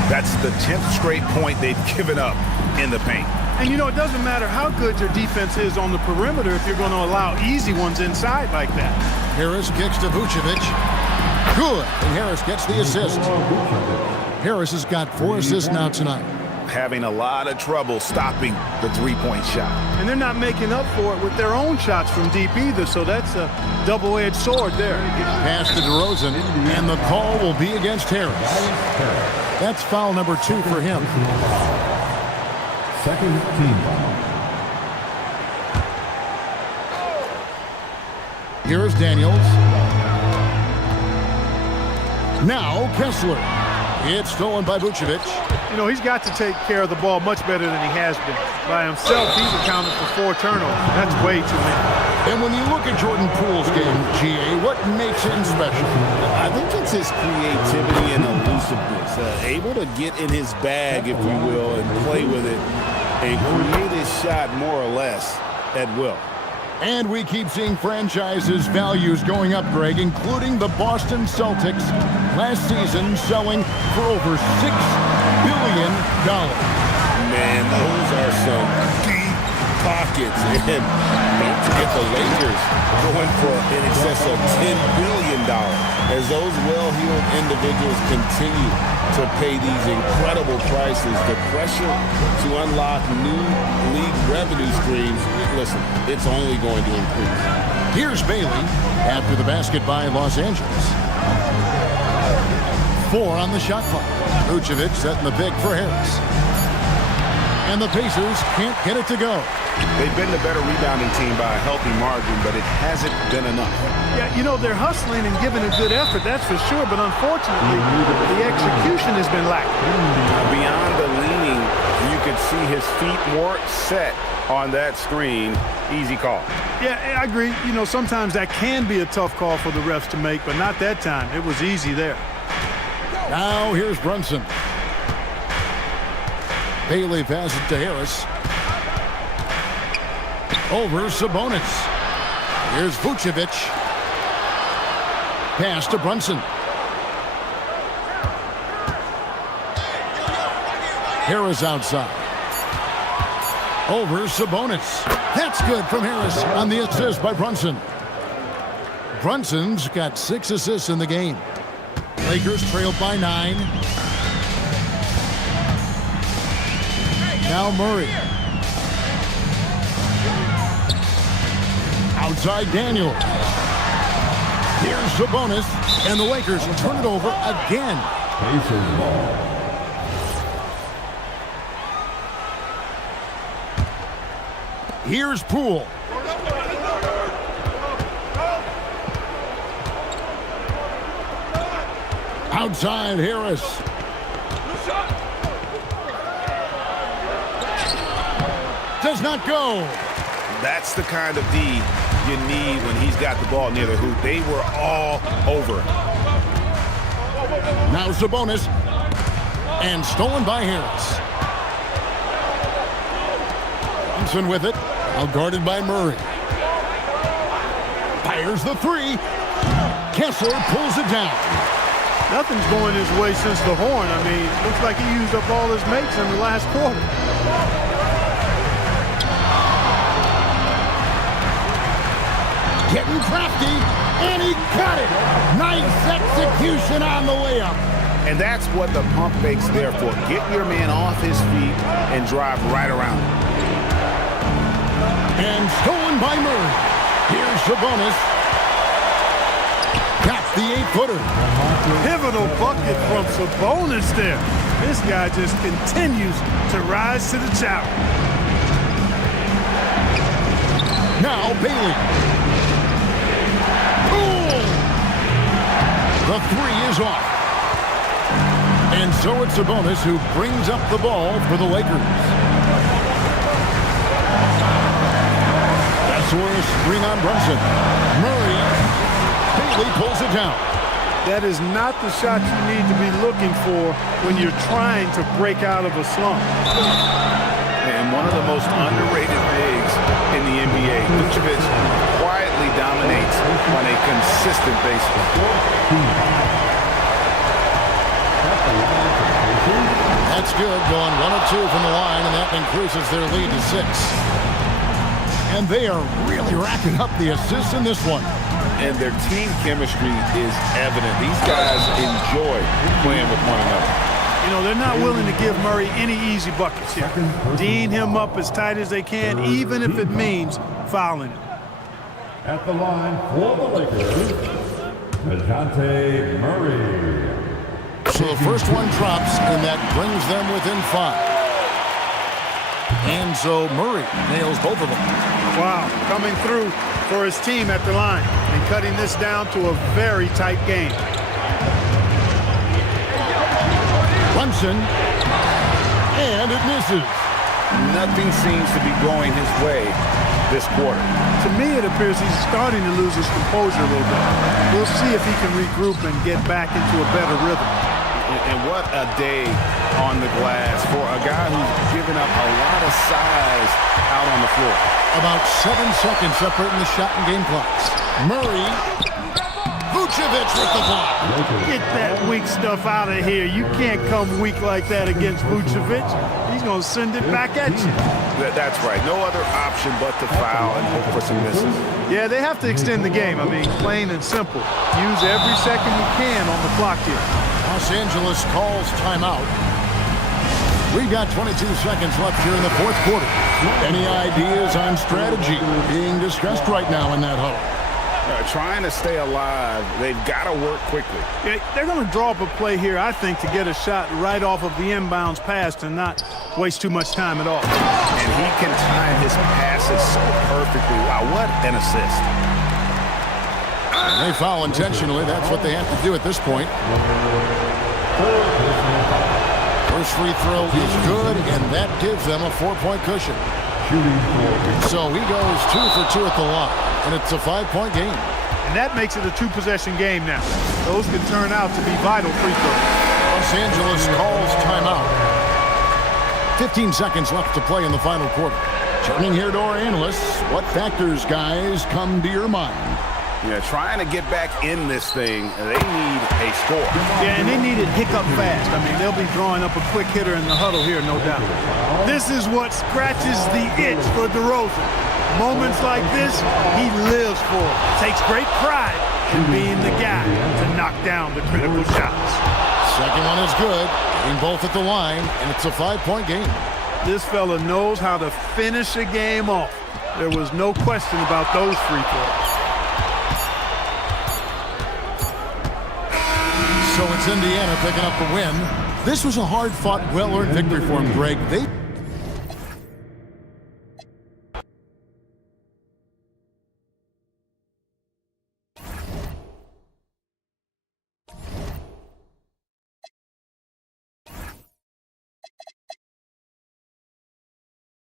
That's the 10th straight point they've given up in the paint. And you know, it doesn't matter how good your defense is on the perimeter if you're going to allow easy ones inside like that. Harris kicks to Vucevic. Good. And Harris gets the assist. Harris has got 4 assists now tonight. Having a lot of trouble stopping the three-point shot. And they're not making up for it with their own shots from deep either, so that's a double-edged sword there. Pass to DeRozan, and the call will be against Harris. That's foul number 2 for him. Second team foul. Here is Daniels. Now Kessler. It's stolen by Vucevic. You know, he's got to take care of the ball much better than he has been. By himself, he's accounted for 4 turnovers. That's way too many. And when you look at Jordan Poole's game, GA, what makes him special? I think it's his creativity and elusiveness. Able to get in his bag, if you will, and play with it and create his shot more or less at will. And we keep seeing franchises' values going up, Greg, including the Boston Celtics last season selling for over $6 billion. Man, those are some deep pockets. And don't forget the Lakers going for in excess of $10 billion as those well-heeled individuals continue to pay these incredible prices. The pressure to unlock new league revenue streams, listen, it's only going to increase. Here's Bailey after the basket by Los Angeles. 4 on the shot clock. Vucevic setting the pick for Harris. And the Pacers can't get it to go. They've been the better rebounding team by a healthy margin, but it hasn't been enough. Yeah, you know, they're hustling and giving a good effort, that's for sure, but unfortunately, the execution has been lacking. Beyond the leaning, you could see his feet more set on that screen. Easy call. Yeah, I agree. You know, sometimes that can be a tough call for the refs to make, but not that time. It was easy there. Now here's Brunson. Bailey passes it to Harris. Over Sabonis. Here's Vucevic. Pass to Brunson. Harris outside. Over Sabonis. That's good from Harris on the assist by Brunson. Brunson's got 6 assists in the game. Lakers trailed by 9. Now Murray. Outside Daniel. Here's Sabonis, and the Lakers turn it over again. Pacers ball. Here's Poole. Outside Harris. Does not go. That's the kind of D you need when he's got the ball near the hoop. They were all over. Now Sabonis. And stolen by Harris. Brunson with it. Now guarded by Murray. Fires the 3. Kessler pulls it down. Nothing's going his way since the horn. I mean, looks like he used up all his mates in the last quarter. Getting crafty, and he got it. Nice execution on the layup. And that's what the pump fake's there for. Get your man off his feet and drive right around him. And stolen by Murray. Here's Sabonis. Got the 8-footer. Pivotal bucket from Sabonis there. This guy just continues to rise to the challenge. Now Bailey. Boom! The 3 is off. And so it's Sabonis who brings up the ball for the Lakers. That's screen on Brunson. Murray. Bailey pulls it down. That is not the shot you need to be looking for when you're trying to break out of a slump. And one of the most underrated bigs in the NBA, Vucevic quietly dominates on a consistent basis. That's good, going 1 of 2 from the line, and that increases their lead to 6. And they are really racking up the assists in this one. And their team chemistry is evident. These guys enjoy playing with one another. You know, they're not willing to give Murray any easy buckets here. D'ing him up as tight as they can, even if it means fouling him. At the line for the Lakers, DeJounte Murray. So the first one drops, and that brings them within 5. And so Murray nails both of them. Wow, coming through for his team at the line and cutting this down to a very tight game. Brunson, and it misses. Nothing seems to be going his way this quarter. To me, it appears he's starting to lose his composure a little bit. We'll see if he can regroup and get back into a better rhythm. And what a day on the glass for a guy who's given up a lot of size out on the floor. About 7 seconds separating the shot and game clocks. Murray, Vucevic with the block. Get that weak stuff out of here. You can't come weak like that against Vucevic. He's going to send it back at you. That's right. No other option but to foul and hope for some misses. Yeah, they have to extend the game. I mean, plain and simple. Use every second you can on the clock here. Los Angeles calls timeout. We've got 22 seconds left here in the 4th quarter. Any ideas on strategy being discussed right now in that huddle? Trying to stay alive. They've got to work quickly. Yeah, they're going to draw up a play here, I think, to get a shot right off of the inbounds pass to not waste too much time at all. And he can time his passes so perfectly. Wow, what an assist. And they foul intentionally. That's what they have to do at this point. First free throw is good, and that gives them a 4-point cushion. So he goes 2 for 2 at the line, and it's a 5-point game. And that makes it a 2-possession game now. Those could turn out to be vital free throws. Los Angeles calls timeout. 15 seconds left to play in the final quarter. Turning here to our analysts, what factors, guys, come to your mind? Yeah, trying to get back in this thing, they need a score. Yeah, and they need it hiccup fast. I mean, they'll be drawing up a quick hitter in the huddle here, no doubt. This is what scratches the itch for DeRozan. Moments like this, he lives for it. Takes great pride in being the guy to knock down the critical shots. Second one is good, getting both at the line, and it's a 5-point game. This fella knows how to finish a game off. There was no question about those free throws. So it's Indiana picking up the win. This was a hard-fought, well-earned victory for them, Greg. They